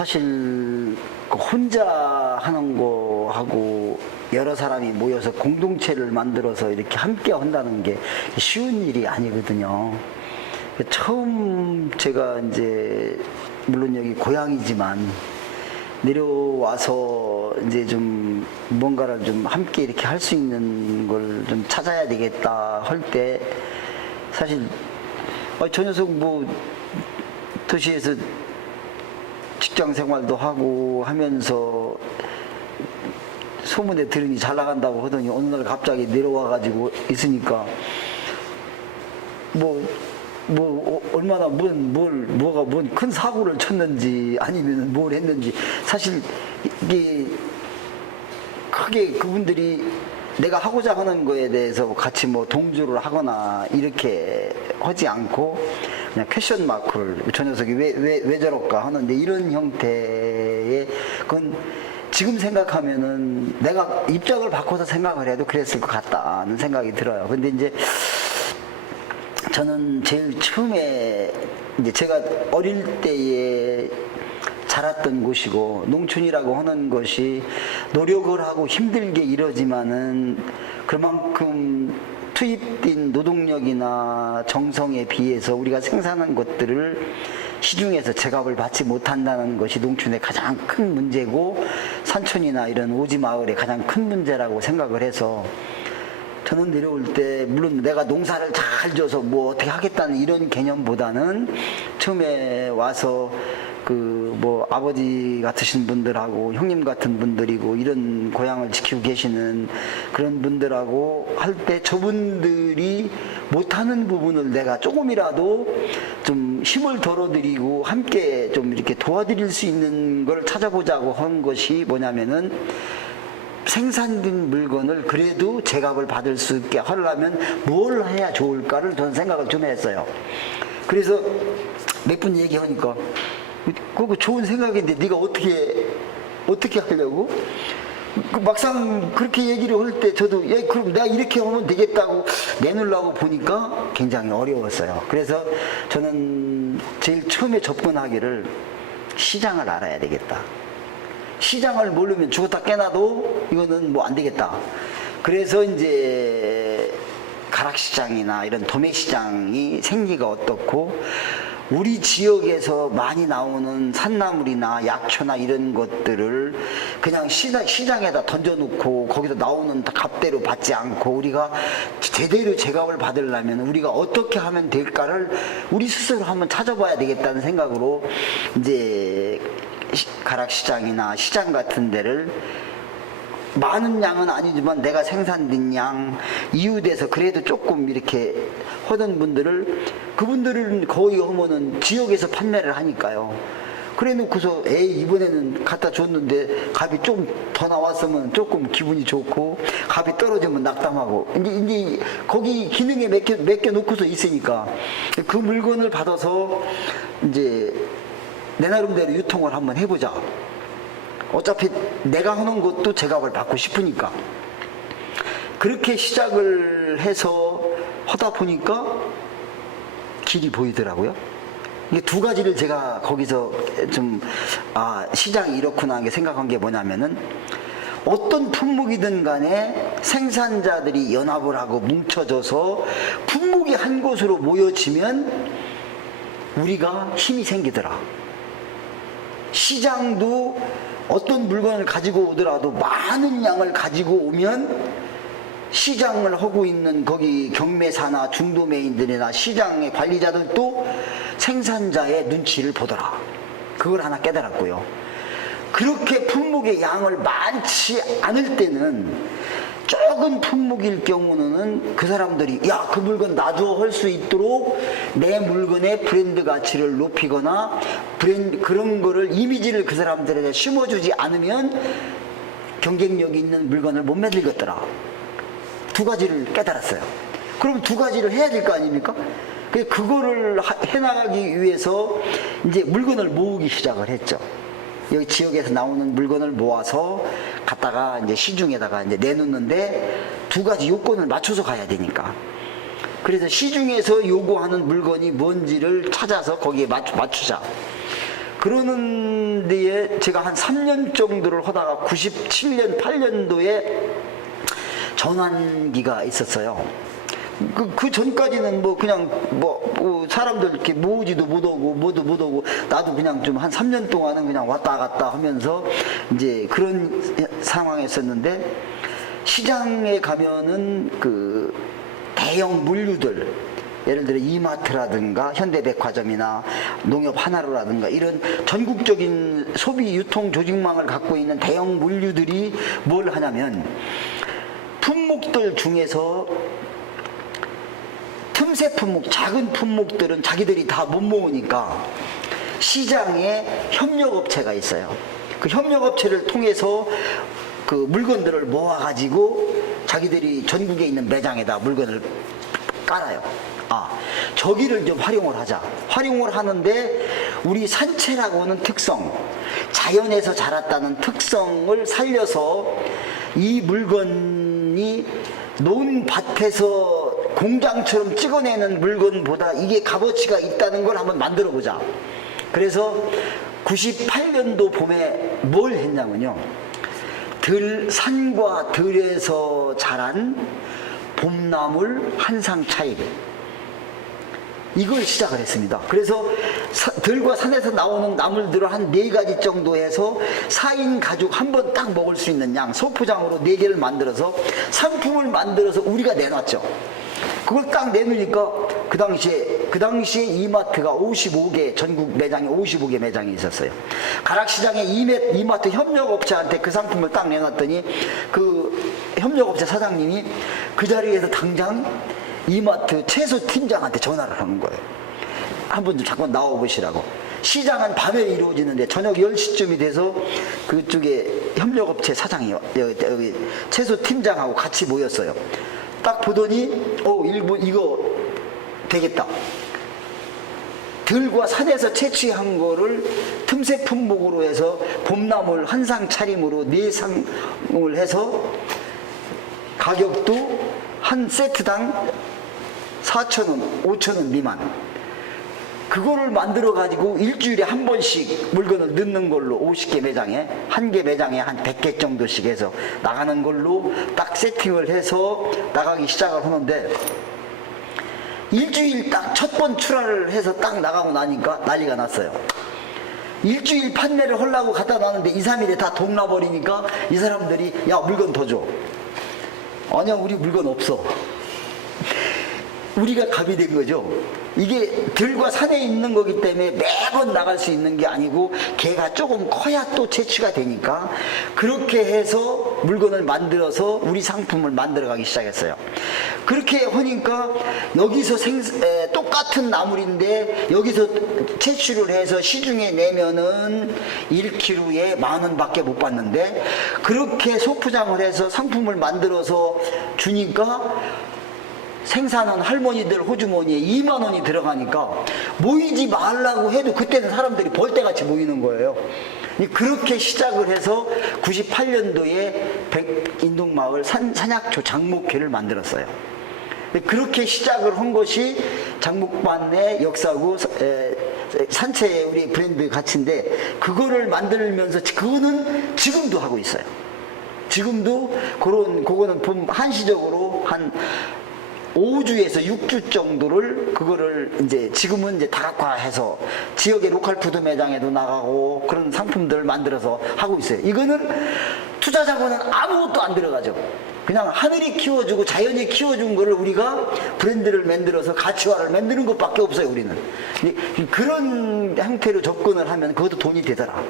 사실 혼자 하는 거하고 여러 사람이 모여서 공동체를 만들어서 이렇게 함께 한다는 게 쉬운 일이 아니거든요. 처음 제가 이제 물론 여기 고향이지만 내려와서 이제 좀 뭔가를 좀 함께 이렇게 할 수 있는 걸 좀 찾아야 되겠다 할 때 사실 저 녀석 뭐 도시에서 직장 생활도 하고 하면서 소문에 들으니 잘 나간다고 하더니 어느 날 갑자기 내려와 가지고 있으니까 얼마나 뭔 큰 사고를 쳤는지 아니면 뭘 했는지 사실 이게 크게 그분들이 내가 하고자 하는 거에 대해서 같이 뭐 동조를 하거나 이렇게 하지 않고 그냥 퀘션 마크를 저 녀석이 왜 저럴까 하는데 이런 형태의 그건 지금 생각하면은 내가 입장을 바꿔서 생각을 해도 그랬을 것 같다는 생각이 들어요. 근데 이제 저는 제일 처음에 이제 제가 어릴 때에 자랐던 곳이고 농촌이라고 하는 것이 노력을 하고 힘들게 이러지만은 그만큼 투입된 노동력이나 정성에 비해서 우리가 생산한 것들을 시중에서 제값을 받지 못한다는 것이 농촌의 가장 큰 문제고 산촌이나 이런 오지 마을의 가장 큰 문제라고 생각을 해서 저는 내려올 때 물론 내가 농사를 잘 져서 뭐 어떻게 하겠다는 이런 개념보다는 처음에 와서 아버지 같으신 분들하고 형님 같은 분들이고 이런 고향을 지키고 계시는 그런 분들하고 할 때 저분들이 못하는 부분을 내가 조금이라도 좀 힘을 덜어드리고 함께 좀 이렇게 도와드릴 수 있는 걸 찾아보자고 한 것이 뭐냐면은 생산된 물건을 그래도 제값을 받을 수 있게 하려면 뭘 해야 좋을까를 저는 생각을 좀 했어요. 그래서 몇 분 얘기하니까 그거 좋은 생각인데 네가 어떻게 하려고? 막상 그렇게 얘기를 할 때 저도 그럼 내가 이렇게 하면 되겠다고 내놓으려고 보니까 굉장히 어려웠어요. 그래서 저는 제일 처음에 접근하기를 시장을 알아야 되겠다. 시장을 모르면 죽었다 깨나도 이거는 뭐 안 되겠다. 그래서 이제 가락시장이나 이런 도매시장이 생기가 어떻고 우리 지역에서 많이 나오는 산나물이나 약초나 이런 것들을 그냥 시장에다 던져놓고 거기서 나오는 값대로 받지 않고 우리가 제대로 제값을 받으려면 우리가 어떻게 하면 될까를 우리 스스로 한번 찾아봐야 되겠다는 생각으로 이제 가락시장이나 시장 같은 데를 많은 양은 아니지만 내가 생산된 양 이웃에서 그래도 조금 이렇게 하던 그분들은 거의 하면은 지역에서 판매를 하니까요. 그래 놓고서 이번에는 갖다 줬는데 값이 좀 더 나왔으면 조금 기분이 좋고 값이 떨어지면 낙담하고 이제 거기 기능에 맡겨 놓고서 있으니까 그 물건을 받아서 이제 내 나름대로 유통을 한번 해보자. 어차피 내가 하는 것도 제값을 받고 싶으니까 그렇게 시작을 해서 하다 보니까 길이 보이더라고요. 이게 두 가지를 제가 거기서 좀 시장이 이렇구나 하게 생각한 게 뭐냐면은 어떤 품목이든 간에 생산자들이 연합을 하고 뭉쳐져서 품목이 한 곳으로 모여지면 우리가 힘이 생기더라. 시장도 어떤 물건을 가지고 오더라도 많은 양을 가지고 오면 시장을 하고 있는 거기 경매사나 중도매인들이나 시장의 관리자들도 생산자의 눈치를 보더라. 그걸 하나 깨달았고요. 그렇게 품목의 양을 많지 않을 때는 적은 품목일 경우는 그 사람들이 그 물건 나도 할 수 있도록 내 물건의 브랜드 가치를 높이거나 그런 거를 이미지를 그 사람들에게 심어주지 않으면 경쟁력 있는 물건을 못 만들겠더라. 두 가지를 깨달았어요. 그럼 두 가지를 해야 될 거 아닙니까? 그거를 해나가기 위해서 이제 물건을 모으기 시작을 했죠. 여기 지역에서 나오는 물건을 모아서 갖다가 이제 시중에다가 이제 내놓는데 두 가지 요건을 맞춰서 가야 되니까. 그래서 시중에서 요구하는 물건이 뭔지를 찾아서 거기에 맞추자. 그러는 데에 제가 한 3년 정도를 하다가 97년, 8년도에 전환기가 있었어요. 그 전까지는 뭐 그냥 뭐 사람들 이렇게 모으지도 못하고 뭐도 못하고 나도 그냥 좀 한 3년 동안은 그냥 왔다 갔다 하면서 이제 그런 상황이었었는데, 시장에 가면은 그 대형 물류들, 예를 들어 이마트라든가 현대백화점이나 농협하나로라든가 이런 전국적인 소비 유통 조직망을 갖고 있는 대형 물류들이 뭘 하냐면, 품목들 중에서 틈새 품목, 작은 품목들은 자기들이 다 못 모으니까 시장에 협력업체가 있어요. 그 협력업체를 통해서 그 물건들을 모아가지고 자기들이 전국에 있는 매장에다 물건을 깔아요. 저기를 좀 활용을 하자. 활용을 하는데 우리 산채라고는 특성, 자연에서 자랐다는 특성을 살려서 이 물건이 논 밭에서 공장처럼 찍어내는 물건보다 이게 값어치가 있다는 걸 한번 만들어 보자. 그래서 98년도 봄에 뭘 했냐면요, 산과 들에서 자란 봄나물 한상 차이를, 이걸 시작을 했습니다. 그래서 들과 산에서 나오는 나물들을 한 4가지 정도 해서 4인 가족 한 번 딱 먹을 수 있는 양 소포장으로 4개를 만들어서 상품을 만들어서 우리가 내놨죠. 그걸 딱 내놓으니까 그 당시에 이마트가 55개, 전국 매장에 55개 매장이 있었어요. 가락시장에 이마트 협력업체한테 그 상품을 딱 내놨더니 그 협력업체 사장님이 그 자리에서 당장 이마트 채소팀장한테 전화를 하는 거예요. 한번 좀 잠깐 나와보시라고. 시장은 밤에 이루어지는데 저녁 10시쯤이 돼서 그쪽에 협력업체 사장이 여기 채소팀장하고 같이 모였어요. 딱 보더니 이거 되겠다. 들과 산에서 채취한 거를 틈새 품목으로 해서 봄나물 한상 차림으로 4상을 해서 가격도 한 세트당 4,000원, 5,000원 미만. 그거를 만들어 가지고 일주일에 한 번씩 물건을 넣는 걸로 50개 매장에, 한 개 매장에 한 100개 정도씩 해서 나가는 걸로 딱 세팅을 해서 나가기 시작을 하는데, 일주일 딱 첫 번 출하를 해서 딱 나가고 나니까 난리가 났어요. 일주일 판매를 하려고 갖다 놨는데 2, 3일에 다 동나버리니까 이 사람들이 야, 물건 더 줘. 아니야, 우리 물건 없어. 우리가 갑이 된 거죠. 이게 들과 산에 있는 거기 때문에 매번 나갈 수 있는 게 아니고 걔가 조금 커야 또 채취가 되니까 그렇게 해서 물건을 만들어서 우리 상품을 만들어 가기 시작했어요. 그렇게 하니까 여기서 똑같은 나물인데 여기서 채취를 해서 시중에 내면은 1kg에 10,000원 밖에 못 받는데, 그렇게 소포장을 해서 상품을 만들어서 주니까 생산한 할머니들 호주머니에 2만 원이 들어가니까 모이지 말라고 해도 그때는 사람들이 벌떼같이 모이는 거예요. 그렇게 시작을 해서 98년도에 인동마을 산약초 장목회를 만들었어요. 그렇게 시작을 한 것이 장목반의 역사고 산채의 우리 브랜드 가치인데, 그거를 만들면서 그거는 지금도 하고 있어요. 지금도 그거는 한시적으로 한 5주에서 6주 정도를 그거를 이제 지금은 이제 다각화해서 지역의 로컬 푸드 매장에도 나가고 그런 상품들을 만들어서 하고 있어요. 이거는 투자 자본은 아무것도 안 들어가죠. 그냥 하늘이 키워주고 자연이 키워준 거를 우리가 브랜드를 만들어서 가치화를 만드는 것밖에 없어요, 우리는. 그런 형태로 접근을 하면 그것도 돈이 되더라.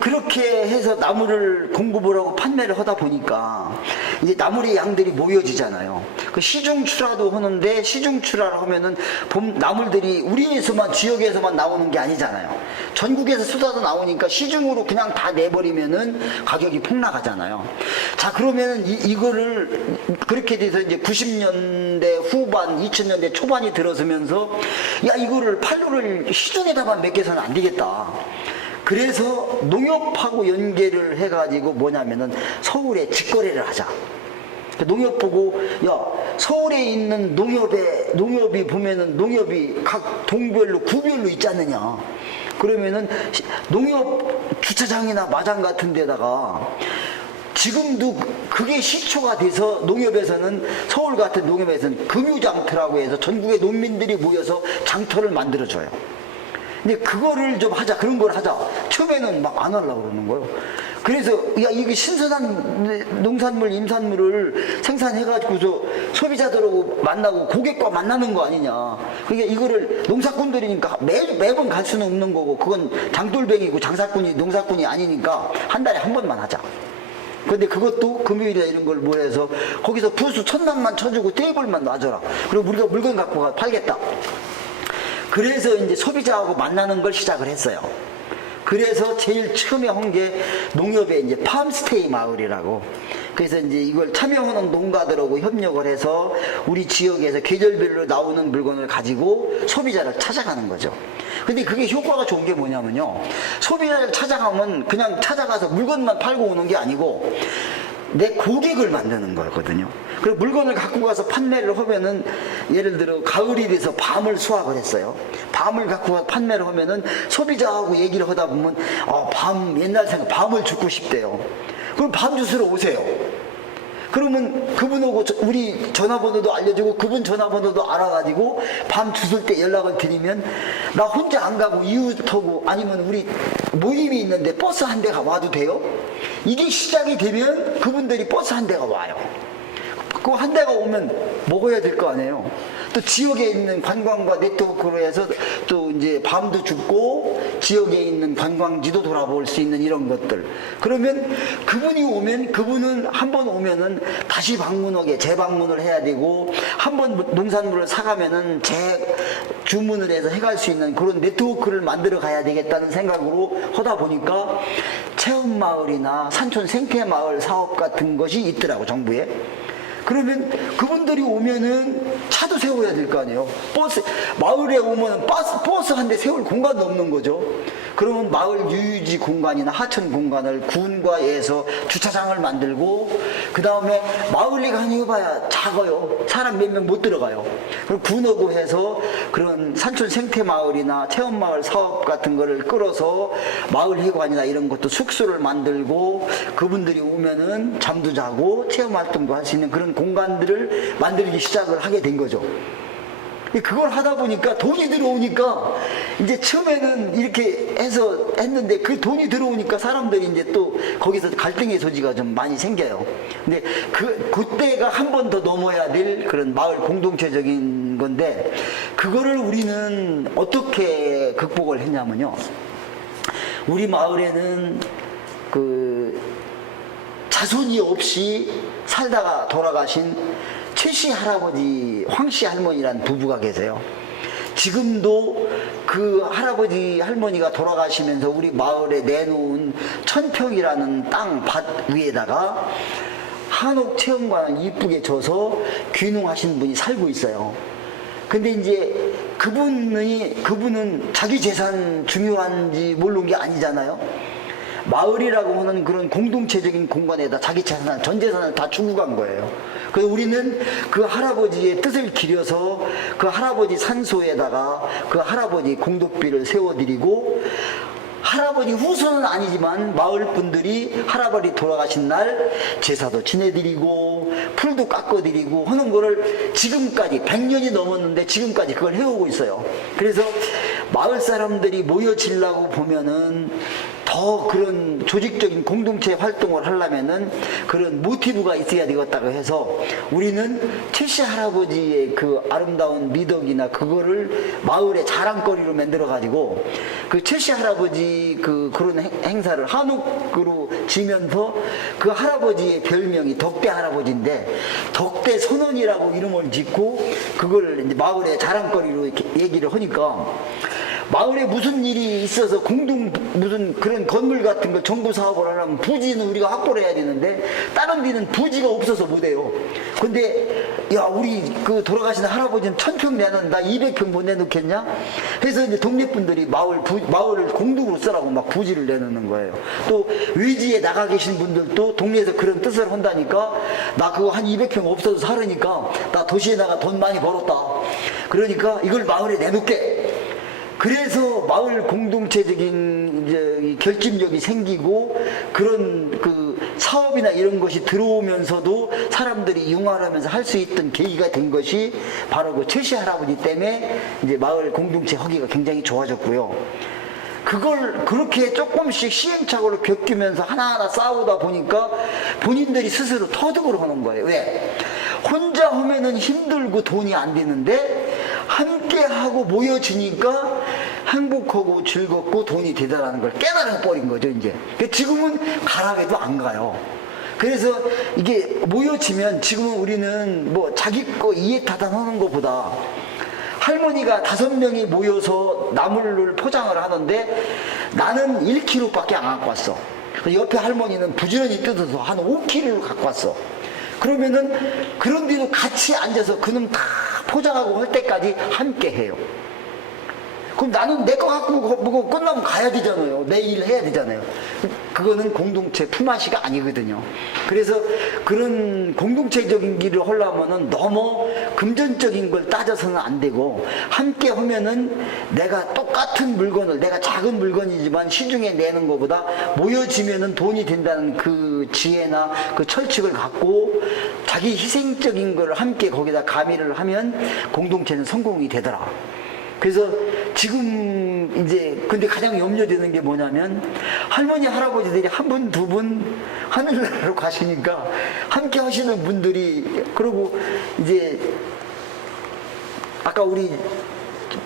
그렇게 해서 나물을 공급을 하고 판매를 하다 보니까 이제 나물의 양들이 모여지잖아요. 그 시중 출하도 하는데, 시중 출하를 하면은 나물들이 우리에서만, 지역에서만 나오는 게 아니잖아요. 전국에서 쏟아져 나오니까 시중으로 그냥 다 내버리면은 가격이 폭락하잖아요. 자, 그러면은 이거를 그렇게 돼서 이제 90년대 후반, 2000년대 초반이 들어서면서 야, 이거를 판로를 시중에다만 맡겨서는 안 되겠다. 그래서 농협하고 연계를 해가지고 뭐냐면은 서울에 직거래를 하자. 농협 보고 야, 서울에 있는 농협이 보면은 농협이 각 동별로 구별로 있지 않느냐. 그러면은 농협 주차장이나 마장 같은 데다가 지금도 그게 시초가 돼서 농협에서는, 서울 같은 농협에서는 금유장터라고 해서 전국의 농민들이 모여서 장터를 만들어줘요. 근데 그거를 좀 하자, 그런 걸 하자. 처음에는 막 안 하려고 그러는 거예요. 그래서, 야, 이게 신선한 농산물, 임산물을 생산해가지고서 소비자들하고 만나고 고객과 만나는 거 아니냐. 그러니까 이거를 농사꾼들이니까 매번 갈 수는 없는 거고, 그건 장돌뱅이고 장사꾼이, 농사꾼이 아니니까 한 달에 한 번만 하자. 근데 그것도 금요일에 이런 걸 모여서 거기서 부수 1,000만만 쳐주고 테이블만 놔줘라. 그리고 우리가 물건 갖고 가 팔겠다. 그래서 이제 소비자하고 만나는 걸 시작을 했어요. 그래서 제일 처음에 한 게 농협의 이제 팜스테이 마을이라고. 그래서 이제 이걸 참여하는 농가들하고 협력을 해서 우리 지역에서 계절별로 나오는 물건을 가지고 소비자를 찾아가는 거죠. 근데 그게 효과가 좋은 게 뭐냐면요. 소비자를 찾아가면 그냥 찾아가서 물건만 팔고 오는 게 아니고 내 고객을 만드는 거거든요. 그리고 물건을 갖고 가서 판매를 하면은, 예를 들어 가을이 돼서 밤을 수확을 했어요. 밤을 갖고 가서 판매를 하면은 소비자하고 얘기를 하다 보면 옛날 생각 밤을 죽고 싶대요. 그럼 밤 주스러 오세요. 그러면 그분하고 우리 전화번호도 알려주고 그분 전화번호도 알아가지고 밤 주술 때 연락을 드리면, 나 혼자 안 가고 이웃하고 아니면 우리 모임이 있는데 버스 한 대가 와도 돼요? 이게 시작이 되면 그분들이 버스 한 대가 와요. 그 한 대가 오면 먹어야 될 거 아니에요. 또 지역에 있는 관광과 네트워크로 해서 또 이제 밤도 죽고 지역에 있는 관광지도 돌아볼 수 있는 이런 것들. 그러면 그분이 오면, 그분은 한 번 오면은 다시 방문하게 재방문을 해야 되고, 한 번 농산물을 사가면은 재주문을 해서 해갈 수 있는 그런 네트워크를 만들어 가야 되겠다는 생각으로 하다 보니까 체험마을이나 산촌 생태마을 사업 같은 것이 있더라고, 정부에. 그러면 그분들이 오면은 차도 세워야 될 거 아니에요. 마을에 오면 버스 한 대 세울 공간도 없는 거죠. 그러면 마을 유유지 공간이나 하천 공간을 군과에서 주차장을 만들고, 그 다음에 마을이 가니봐야 작아요. 사람 몇 명 못 들어가요. 그럼 군하고 해서 그런 산촌 생태마을이나 체험마을 사업 같은 거를 끌어서 마을 회관이나 이런 것도 숙소를 만들고, 그분들이 오면은 잠도 자고 체험활동도 할 수 있는 그런 공간들을 만들기 시작을 하게 된 거죠. 그걸 하다 보니까 돈이 들어오니까, 이제 처음에는 이렇게 해서 했는데 그 돈이 들어오니까 사람들이 이제 또 거기서 갈등의 소지가 좀 많이 생겨요. 근데 그때가 한 번 더 넘어야 될 그런 마을 공동체적인 건데, 그거를 우리는 어떻게 극복을 했냐면요. 우리 마을에는 그 자손이 없이 살다가 돌아가신 최씨 할아버지, 황씨 할머니라는 부부가 계세요. 지금도 그 할아버지 할머니가 돌아가시면서 우리 마을에 내놓은 1,000평이라는 땅 밭 위에다가 한옥 체험관을 이쁘게 져서 귀농하신 분이 살고 있어요. 근데 이제 그분은 자기 재산 중요한지 모르는 게 아니잖아요. 마을이라고 하는 그런 공동체적인 공간에다 자기 재산, 전 재산을 다 주고 간 거예요. 그래서 우리는 그 할아버지의 뜻을 기려서 그 할아버지 산소에다가 그 할아버지 공덕비를 세워드리고, 할아버지 후손은 아니지만 마을 분들이 할아버지 돌아가신 날 제사도 지내드리고 풀도 깎아드리고 하는 거를 지금까지 100년이 넘었는데 지금까지 그걸 해오고 있어요. 그래서 마을 사람들이 모여지려고 보면은 더 그런 조직적인 공동체 활동을 하려면은 그런 모티브가 있어야 되겠다고 해서, 우리는 최씨 할아버지의 그 아름다운 미덕이나 그거를 마을의 자랑거리로 만들어 가지고, 그 최씨 할아버지 그런 행사를 한옥으로 지면서, 그 할아버지의 별명이 덕대 할아버지인데 덕대 선원이라고 이름을 짓고 그걸 이제 마을의 자랑거리로 이렇게 얘기를 하니까, 마을에 무슨 일이 있어서 무슨 그런 건물 같은 거 정부 사업을 하려면 부지는 우리가 확보를 해야 되는데 다른 데는 부지가 없어서 못해요. 근데 야, 우리 그 돌아가신 할아버지는 1,000평 내는 나 200평 못 내놓겠냐? 해서 이제 동네 분들이 마을을 공동으로 쓰라고 막 부지를 내놓는 거예요. 또 외지에 나가 계신 분들도 동네에서 그런 뜻을 한다니까, 나 그거 한 200평 없어도 살으니까 나 도시에 나가 돈 많이 벌었다. 그러니까 이걸 마을에 내놓게. 그래서 마을 공동체적인 이제 이 결집력이 생기고 그런 그 사업이나 이런 것이 들어오면서도 사람들이 융화하면서 할 수 있던 계기가 된 것이 바로 그 최씨 할아버지 때문에 이제 마을 공동체 하기가 굉장히 좋아졌고요. 그걸 그렇게 조금씩 시행착오를 겪으면서 하나하나 싸우다 보니까 본인들이 스스로 터득을 하는 거예요. 왜? 혼자 하면은 힘들고 돈이 안 되는데 함께 하고 모여지니까 행복하고 즐겁고 돈이 되다라는 걸 깨달아 버린 거죠, 이제. 지금은 가락에도 안 가요. 그래서 이게 모여지면 지금은 우리는 뭐 자기 거 이해타산하는 것보다 할머니가 5명이 모여서 나물을 포장을 하는데 나는 1kg밖에 안 갖고 왔어. 옆에 할머니는 부지런히 뜯어서 한 5kg를 갖고 왔어. 그러면은 그런데도 같이 앉아서 그놈 다 포장하고 할 때까지 함께 해요. 그럼 나는 내 거 갖고 뭐 끝나면 가야 되잖아요. 내 일 해야 되잖아요. 그거는 공동체 품앗이가 아니거든요. 그래서 그런 공동체적인 길을 하려면은 너무 금전적인 걸 따져서는 안 되고 함께 하면은 내가 똑같은 물건을 내가 작은 물건이지만 시중에 내는 것보다 모여지면은 돈이 된다는 그 지혜나 그 철칙을 갖고 자기 희생적인 걸 함께 거기다 가미를 하면 공동체는 성공이 되더라. 그래서 지금 이제 근데 가장 염려되는 게 뭐냐면 할머니 할아버지들이 한 분 두 분 하늘나라로 가시니까 함께 하시는 분들이 그리고 이제 아까 우리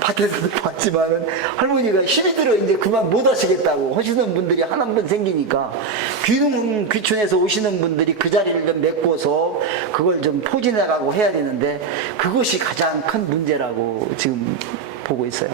밭에서도 봤지만은 할머니가 힘이 들어 이제 그만 못 하시겠다고 하시는 분들이 하나 한 번 생기니까 귀촌에서 오시는 분들이 그 자리를 좀 메꿔서 그걸 좀 포진해가고 해야 되는데 그것이 가장 큰 문제라고 지금 보고 있어요.